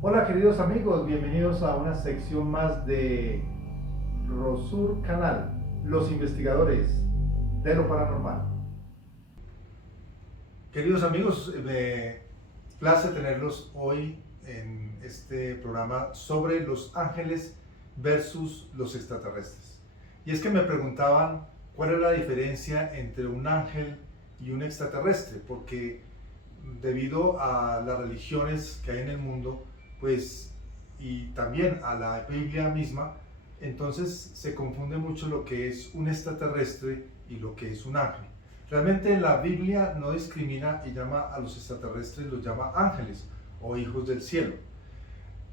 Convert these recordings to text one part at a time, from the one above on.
Hola queridos amigos, bienvenidos a una sección más de Rosur Canal, los investigadores de lo paranormal. Queridos amigos, me place tenerlos hoy en este programa sobre los ángeles versus los extraterrestres. Y es que me preguntaban cuál es la diferencia entre un ángel y un extraterrestre, porque debido a las religiones que hay en el mundo, pues, y también a la Biblia misma, entonces se confunde mucho lo que es un extraterrestre y lo que es un ángel. Realmente la Biblia no discrimina y llama a los extraterrestres, los llama ángeles o hijos del cielo.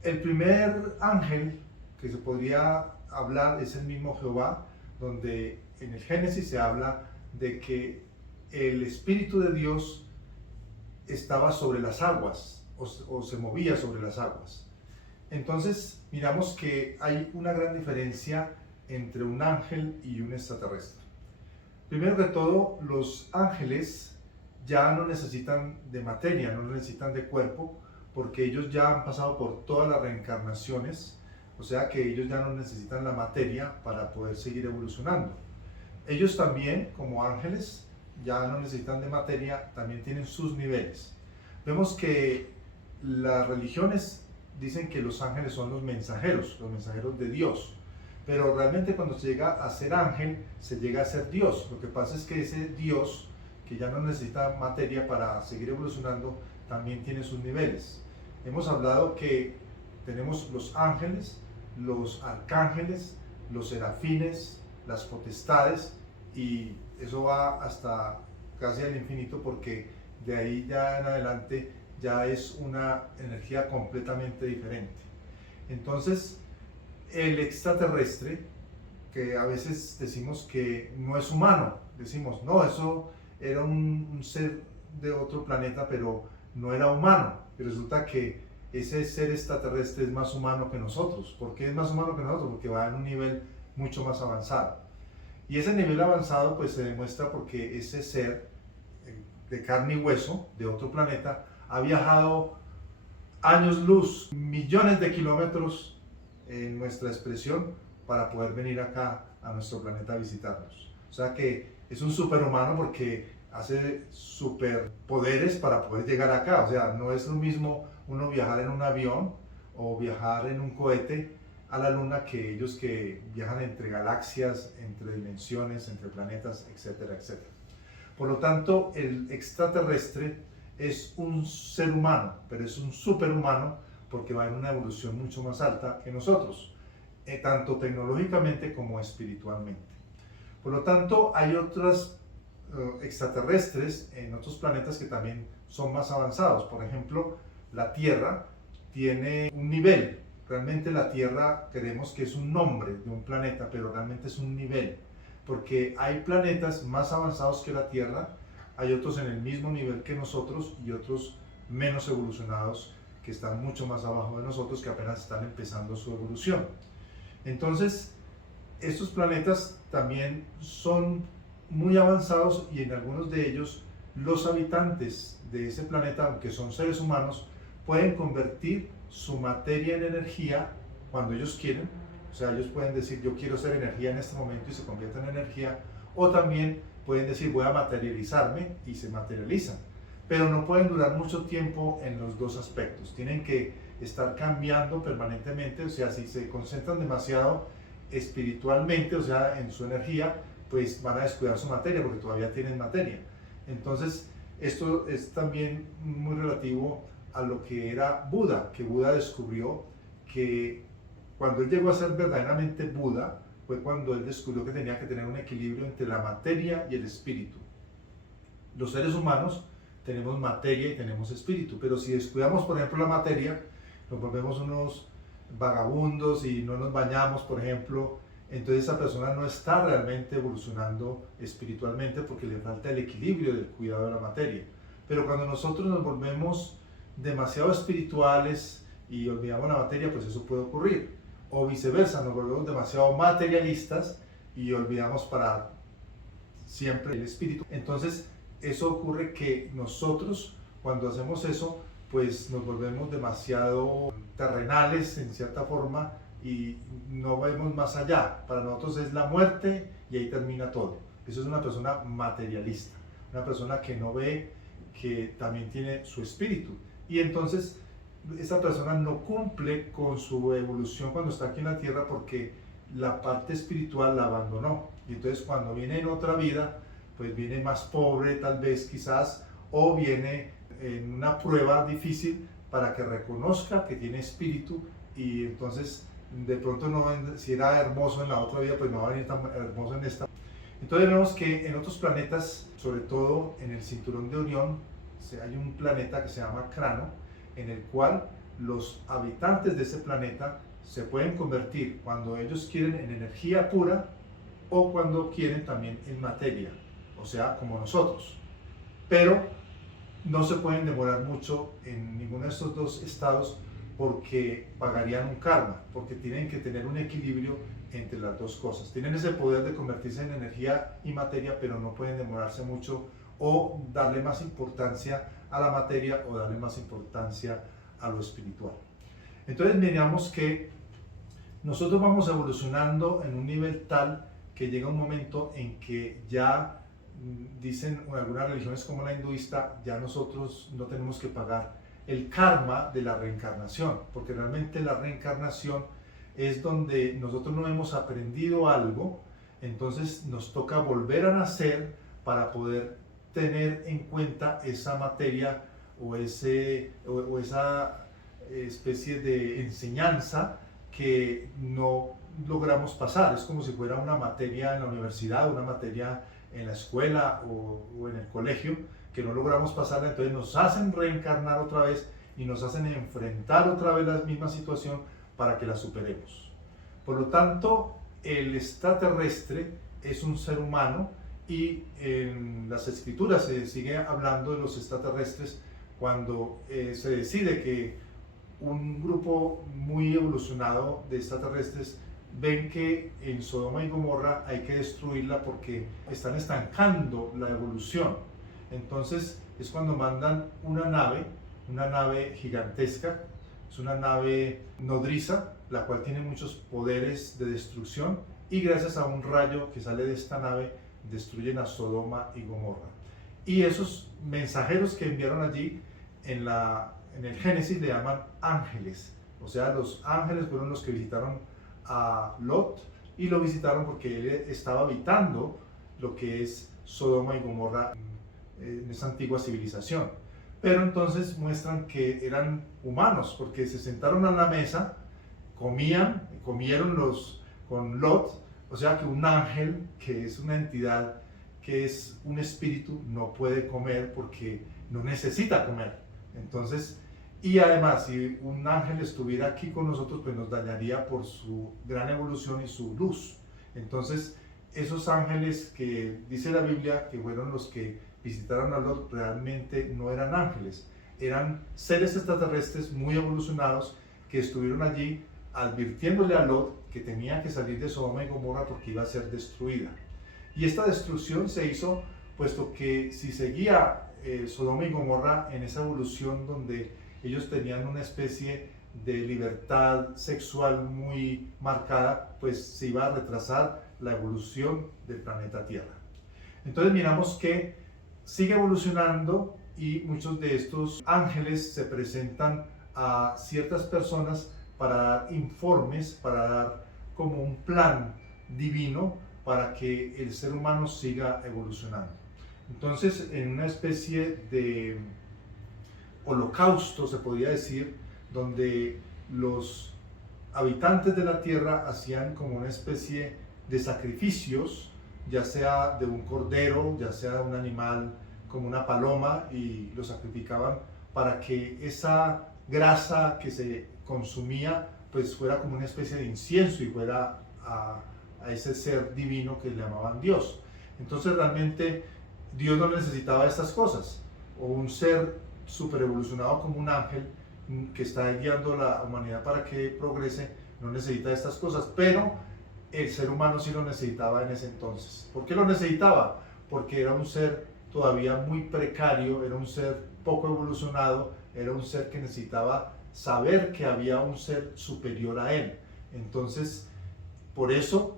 El primer ángel que se podría hablar es el mismo Jehová, donde en el Génesis se habla de que el Espíritu de Dios estaba sobre las aguas o se movía sobre las aguas. Entonces miramos que hay una gran diferencia entre un ángel y un extraterrestre. Primero que todo, los ángeles ya no necesitan de materia, no necesitan de cuerpo, porque ellos ya han pasado por todas las reencarnaciones, o sea que ellos ya no necesitan la materia para poder seguir evolucionando. Ellos también, como ángeles, ya no necesitan de materia, también tienen sus niveles. Vemos que las religiones dicen que los ángeles son los mensajeros de Dios, pero realmente cuando se llega a ser ángel, se llega a ser Dios. Lo que pasa es que ese Dios, que ya no necesita materia para seguir evolucionando, también tiene sus niveles. Hemos hablado que tenemos los ángeles, los arcángeles, los serafines, las potestades, y eso va hasta casi al infinito, porque de ahí ya en adelante ya es una energía completamente diferente. Entonces, el extraterrestre, que a veces decimos que no es humano, decimos, no, eso era un ser de otro planeta, pero no era humano. Y resulta que ese ser extraterrestre es más humano que nosotros. ¿Por qué es más humano que nosotros? Porque va en un nivel mucho más avanzado. Y ese nivel avanzado pues se demuestra porque ese ser de carne y hueso de otro planeta ha viajado años luz, millones de kilómetros en nuestra expresión para poder venir acá a nuestro planeta a visitarnos. O sea que es un superhumano porque hace superpoderes para poder llegar acá. O sea, no es lo mismo uno viajar en un avión o viajar en un cohete a la luna que ellos que viajan entre galaxias, entre dimensiones, entre planetas, etcétera, etcétera. Por lo tanto, el extraterrestre es un ser humano, pero es un superhumano porque va en una evolución mucho más alta que nosotros, tanto tecnológicamente como espiritualmente. Por lo tanto, hay otros extraterrestres en otros planetas que también son más avanzados. Por ejemplo, la Tierra tiene un nivel. Realmente la Tierra creemos que es un nombre de un planeta, pero realmente es un nivel, porque hay planetas más avanzados que la Tierra, hay otros en el mismo nivel que nosotros y otros menos evolucionados que están mucho más abajo de nosotros, que apenas están empezando su evolución. Entonces, estos planetas también son muy avanzados y en algunos de ellos los habitantes de ese planeta, aunque son seres humanos, pueden convertir su materia en energía cuando ellos quieren. O sea, ellos pueden decir, yo quiero ser energía en este momento y se convierten en energía, o también pueden decir, voy a materializarme y se materializan. Pero no pueden durar mucho tiempo en los dos aspectos, tienen que estar cambiando permanentemente. O sea, si se concentran demasiado espiritualmente, o sea, en su energía, pues van a descuidar su materia porque todavía tienen materia. Entonces, esto es también muy relativo a lo que era Buda, que Buda descubrió que cuando él llegó a ser verdaderamente Buda, fue cuando él descubrió que tenía que tener un equilibrio entre la materia y el espíritu. Los seres humanos tenemos materia y tenemos espíritu, pero si descuidamos, por ejemplo, la materia, nos volvemos unos vagabundos y no nos bañamos, por ejemplo, entonces esa persona no está realmente evolucionando espiritualmente porque le falta el equilibrio del cuidado de la materia. Pero cuando nosotros nos volvemos demasiado espirituales y olvidamos la materia, pues eso puede ocurrir. O viceversa, nos volvemos demasiado materialistas y olvidamos para siempre el espíritu. Entonces, eso ocurre que nosotros, cuando hacemos eso, pues nos volvemos demasiado terrenales en cierta forma y no vemos más allá. Para nosotros es la muerte y ahí termina todo. Eso es una persona materialista, una persona que no ve que también tiene su espíritu. Y entonces esa persona no cumple con su evolución cuando está aquí en la tierra porque la parte espiritual la abandonó. Y entonces cuando viene en otra vida, pues viene más pobre tal vez quizás, o viene en una prueba difícil para que reconozca que tiene espíritu y entonces de pronto no, si era hermoso en la otra vida, pues no va a venir tan hermoso en esta. Entonces vemos que en otros planetas, sobre todo en el cinturón de Orión, hay un planeta que se llama Crano, en el cual los habitantes de ese planeta se pueden convertir cuando ellos quieren en energía pura o cuando quieren también en materia, o sea, como nosotros. Pero no se pueden demorar mucho en ninguno de estos dos estados porque pagarían un karma, porque tienen que tener un equilibrio entre las dos cosas. Tienen ese poder de convertirse en energía y materia, pero no pueden demorarse mucho o darle más importancia a la materia o darle más importancia a lo espiritual. Entonces miramos que nosotros vamos evolucionando en un nivel tal que llega un momento en que ya dicen algunas religiones como la hinduista, ya nosotros no tenemos que pagar el karma de la reencarnación, porque realmente la reencarnación es donde nosotros no hemos aprendido algo, entonces nos toca volver a nacer para poder tener en cuenta esa materia o esa especie de enseñanza que no logramos pasar. Es como si fuera una materia en la universidad, una materia en la escuela o en el colegio que no logramos pasarla, entonces nos hacen reencarnar otra vez y nos hacen enfrentar otra vez la misma situación para que la superemos. Por lo tanto, el extraterrestre es un ser humano y en las escrituras se sigue hablando de los extraterrestres cuando se decide que un grupo muy evolucionado de extraterrestres ven que en Sodoma y Gomorra hay que destruirla porque están estancando la evolución. Entonces es cuando mandan una nave gigantesca, es una nave nodriza, la cual tiene muchos poderes de destrucción y gracias a un rayo que sale de esta nave destruyen a Sodoma y Gomorra. Y esos mensajeros que enviaron allí en el Génesis le llaman ángeles, o sea, los ángeles fueron los que visitaron a Lot y lo visitaron porque él estaba habitando lo que es Sodoma y Gomorra en esa antigua civilización. Pero entonces muestran que eran humanos porque se sentaron a la mesa, comieron con Lot, o sea que un ángel, que es una entidad, que es un espíritu, no puede comer porque no necesita comer. Entonces, y además, si un ángel estuviera aquí con nosotros, pues nos dañaría por su gran evolución y su luz. Entonces, esos ángeles que dice la Biblia que fueron los que visitaron a Lot, realmente no eran ángeles, eran seres extraterrestres muy evolucionados que estuvieron allí advirtiéndole a Lot que tenía que salir de Sodoma y Gomorra porque iba a ser destruida. Y esta destrucción se hizo puesto que si seguía Sodoma y Gomorra en esa evolución donde ellos tenían una especie de libertad sexual muy marcada, pues se iba a retrasar la evolución del planeta Tierra. Entonces miramos que sigue evolucionando y muchos de estos ángeles se presentan a ciertas personas para dar informes, para dar como un plan divino para que el ser humano siga evolucionando. Entonces, en una especie de holocausto, se podría decir, donde los habitantes de la tierra hacían como una especie de sacrificios, ya sea de un cordero, ya sea de un animal como una paloma, y lo sacrificaban para que esa grasa que se consumía pues fuera como una especie de incienso y fuera a ese ser divino que le llamaban Dios. Entonces realmente Dios no necesitaba estas cosas, o un ser super evolucionado como un ángel que está guiando a la humanidad para que progrese, no necesita estas cosas, pero el ser humano sí lo necesitaba en ese entonces. ¿Por qué lo necesitaba? Porque era un ser todavía muy precario, era un ser poco evolucionado, era un ser que necesitaba saber que había un ser superior a él. Entonces, por eso,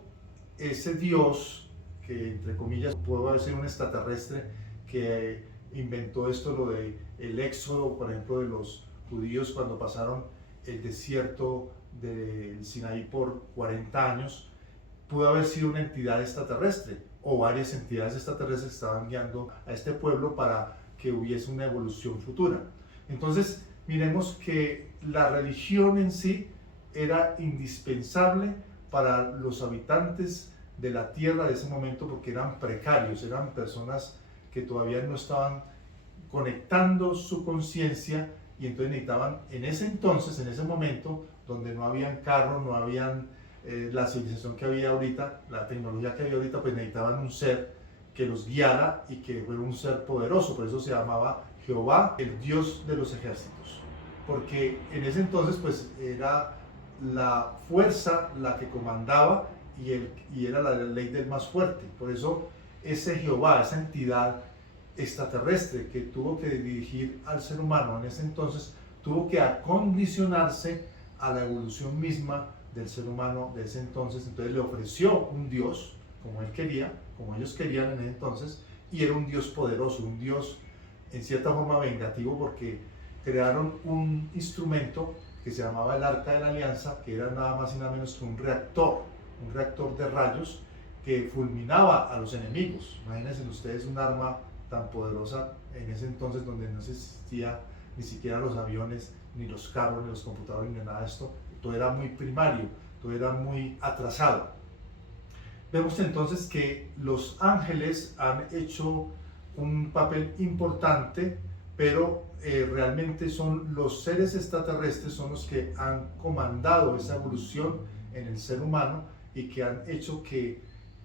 ese Dios, que entre comillas puedo decir un extraterrestre, que inventó esto, lo de el éxodo, por ejemplo, de los judíos cuando pasaron el desierto del Sinaí por 40 años, pudo haber sido una entidad extraterrestre o varias entidades extraterrestres que estaban guiando a este pueblo para que hubiese una evolución futura. Entonces, miremos que la religión en sí era indispensable para los habitantes de la tierra de ese momento, porque eran precarios, eran personas que todavía no estaban conectando su conciencia, y entonces necesitaban en ese momento, donde no habían carros, no habían la civilización que había ahorita, la tecnología que había ahorita, pues necesitaban un ser que los guiara y que fuera un ser poderoso. Por eso se llamaba Jehová, el Dios de los ejércitos, porque en ese entonces pues era la fuerza la que comandaba y era la ley del más fuerte. Por eso ese Jehová, esa entidad extraterrestre que tuvo que dirigir al ser humano en ese entonces, tuvo que acondicionarse a la evolución misma del ser humano de ese entonces. Entonces le ofreció un Dios como él quería, como ellos querían en ese entonces, y era un Dios poderoso, un Dios en cierta forma vengativo, porque crearon un instrumento que se llamaba el Arca de la Alianza, que era nada más y nada menos que un reactor de rayos que fulminaba a los enemigos. Imagínense ustedes un arma tan poderosa en ese entonces, donde no existía ni siquiera los aviones, ni los carros, ni los computadores, ni nada de esto. Todo era muy primario, todo era muy atrasado. Vemos entonces que los ángeles han hecho un papel importante, pero realmente son los seres extraterrestres, son los que han comandado esa evolución en el ser humano y que han hecho que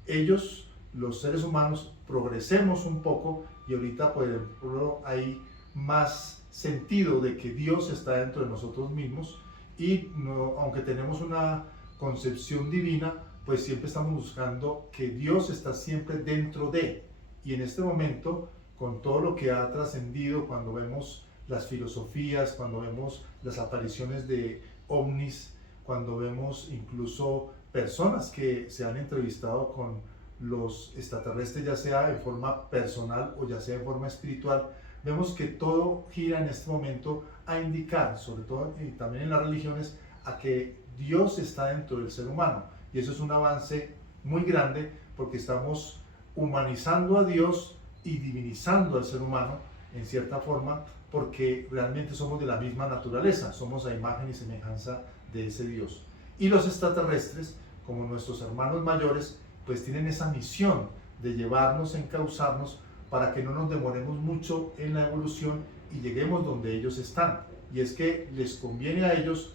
ellos, los seres humanos, progresemos un poco, y ahorita por ejemplo hay más sentido de que Dios está dentro de nosotros mismos, y no, aunque tenemos una concepción divina, pues siempre estamos buscando que Dios está siempre dentro de. Y en este momento, con todo lo que ha trascendido, cuando vemos las filosofías, cuando vemos las apariciones de ovnis, cuando vemos incluso personas que se han entrevistado con los extraterrestres, ya sea en forma personal o ya sea en forma espiritual, vemos que todo gira en este momento a indicar, sobre todo y también en las religiones, a que Dios está dentro del ser humano. Y eso es un avance muy grande, porque estamos humanizando a Dios y divinizando al ser humano en cierta forma, porque realmente somos de la misma naturaleza, somos a imagen y semejanza de ese Dios. Y los extraterrestres, como nuestros hermanos mayores, pues tienen esa misión de llevarnos, encauzarnos, para que no nos demoremos mucho en la evolución y lleguemos donde ellos están. Y es que les conviene a ellos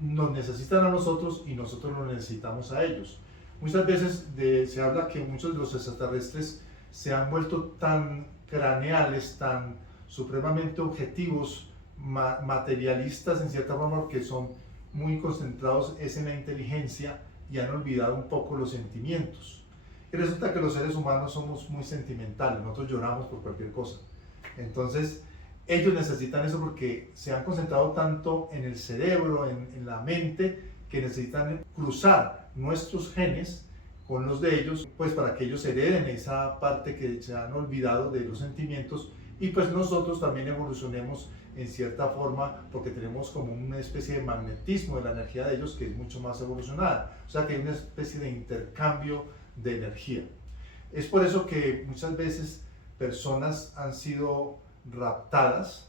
nos necesitan a nosotros y nosotros nos necesitamos a ellos. Muchas veces se habla que muchos de los extraterrestres se han vuelto tan craneales, tan supremamente objetivos, materialistas en cierta forma, que son muy concentrados en la inteligencia y han olvidado un poco los sentimientos. Y resulta que los seres humanos somos muy sentimentales, nosotros lloramos por cualquier cosa. Entonces, ellos necesitan eso porque se han concentrado tanto en el cerebro, en la mente, que necesitan cruzar nuestros genes con los de ellos, pues para que ellos hereden esa parte que se han olvidado de los sentimientos, y pues nosotros también evolucionemos en cierta forma, porque tenemos como una especie de magnetismo de la energía de ellos que es mucho más evolucionada. O sea que hay una especie de intercambio de energía. Es por eso que muchas veces personas han sido raptadas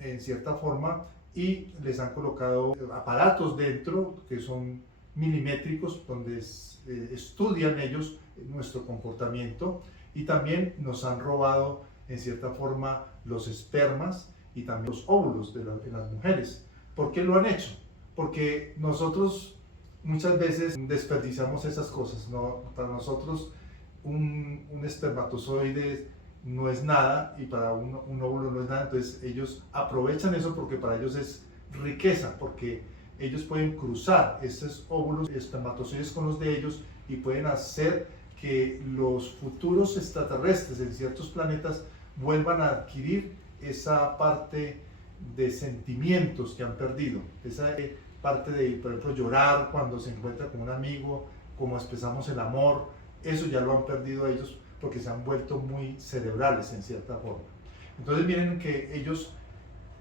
en cierta forma y les han colocado aparatos dentro que son milimétricos, donde estudian ellos nuestro comportamiento, y también nos han robado en cierta forma los espermas y también los óvulos de las mujeres. ¿Por qué lo han hecho? Porque nosotros muchas veces desperdiciamos esas cosas, ¿no? Para nosotros un espermatozoide no es nada, y para un óvulo no es nada. Entonces ellos aprovechan eso porque para ellos es riqueza, porque ellos pueden cruzar esos óvulos y espermatozoides con los de ellos y pueden hacer que los futuros extraterrestres en ciertos planetas vuelvan a adquirir esa parte de sentimientos que han perdido, esa parte de, por ejemplo, llorar cuando se encuentra con un amigo, como expresamos el amor, eso ya lo han perdido ellos porque se han vuelto muy cerebrales en cierta forma. Entonces miren que ellos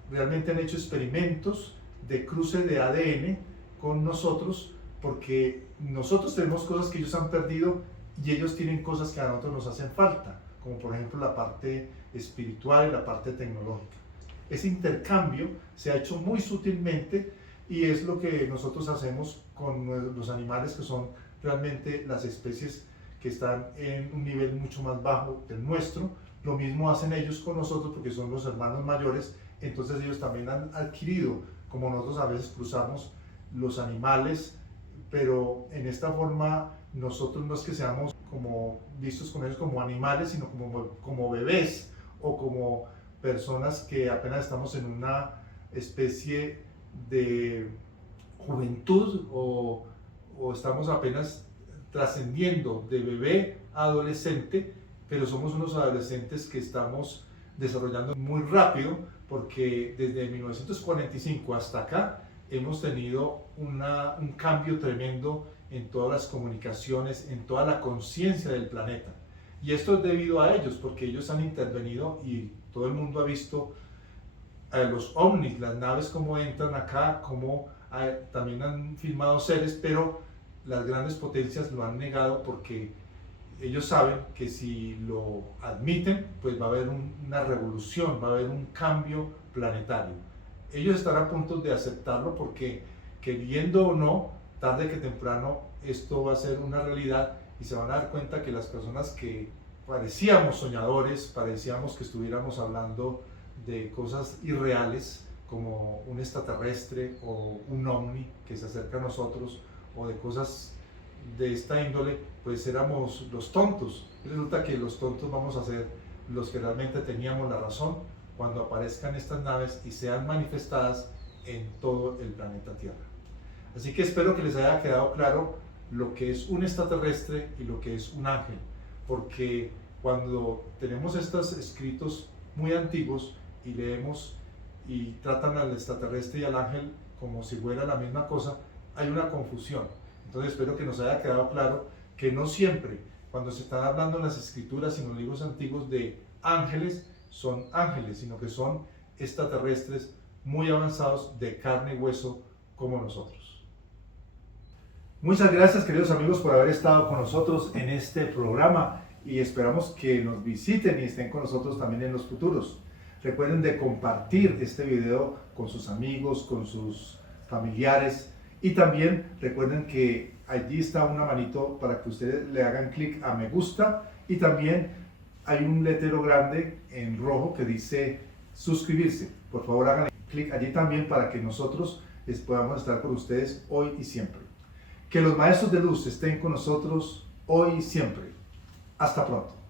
realmente han hecho experimentos de cruce de ADN con nosotros, porque nosotros tenemos cosas que ellos han perdido y ellos tienen cosas que a nosotros nos hacen falta, como por ejemplo la parte espiritual y la parte tecnológica. Ese intercambio se ha hecho muy sutilmente y es lo que nosotros hacemos con los animales, que son realmente las especies que están en un nivel mucho más bajo del nuestro. Lo mismo hacen ellos con nosotros porque son los hermanos mayores, entonces ellos también han adquirido, como nosotros a veces cruzamos los animales, pero en esta forma nosotros no es que seamos como vistos con ellos como animales, sino como bebés o como personas que apenas estamos en una especie de juventud o estamos apenas trascendiendo de bebé a adolescente, pero somos unos adolescentes que estamos desarrollando muy rápido, porque desde 1945 hasta acá hemos tenido un cambio tremendo en todas las comunicaciones, en toda la conciencia del planeta. Y esto es debido a ellos, porque ellos han intervenido y todo el mundo ha visto los ovnis, las naves como entran acá, como también han filmado seres, pero las grandes potencias lo han negado porque ellos saben que si lo admiten, pues va a haber una revolución, va a haber un cambio planetario. Ellos están a punto de aceptarlo porque, queriendo o no, tarde que temprano esto va a ser una realidad y se van a dar cuenta que las personas que parecíamos soñadores, parecíamos que estuviéramos hablando de cosas irreales, como un extraterrestre o un ovni que se acerca a nosotros, o de cosas de esta índole, pues éramos los tontos. Resulta que los tontos vamos a ser los que realmente teníamos la razón cuando aparezcan estas naves y sean manifestadas en todo el planeta Tierra. Así que espero que les haya quedado claro lo que es un extraterrestre y lo que es un ángel, porque cuando tenemos estos escritos muy antiguos y leemos y tratan al extraterrestre y al ángel como si fuera la misma cosa, hay una confusión. Entonces espero que nos haya quedado claro que no siempre cuando se están hablando en las escrituras y en los libros antiguos de ángeles, son ángeles, sino que son extraterrestres muy avanzados de carne y hueso como nosotros. Muchas gracias, queridos amigos, por haber estado con nosotros en este programa y esperamos que nos visiten y estén con nosotros también en los futuros. Recuerden de compartir este video con sus amigos, con sus familiares, y también recuerden que allí está una manito para que ustedes le hagan clic a me gusta, y también hay un letrero grande en rojo que dice suscribirse. Por favor hagan clic allí también para que nosotros podamos estar con ustedes hoy y siempre. Que los maestros de luz estén con nosotros hoy y siempre. Hasta pronto.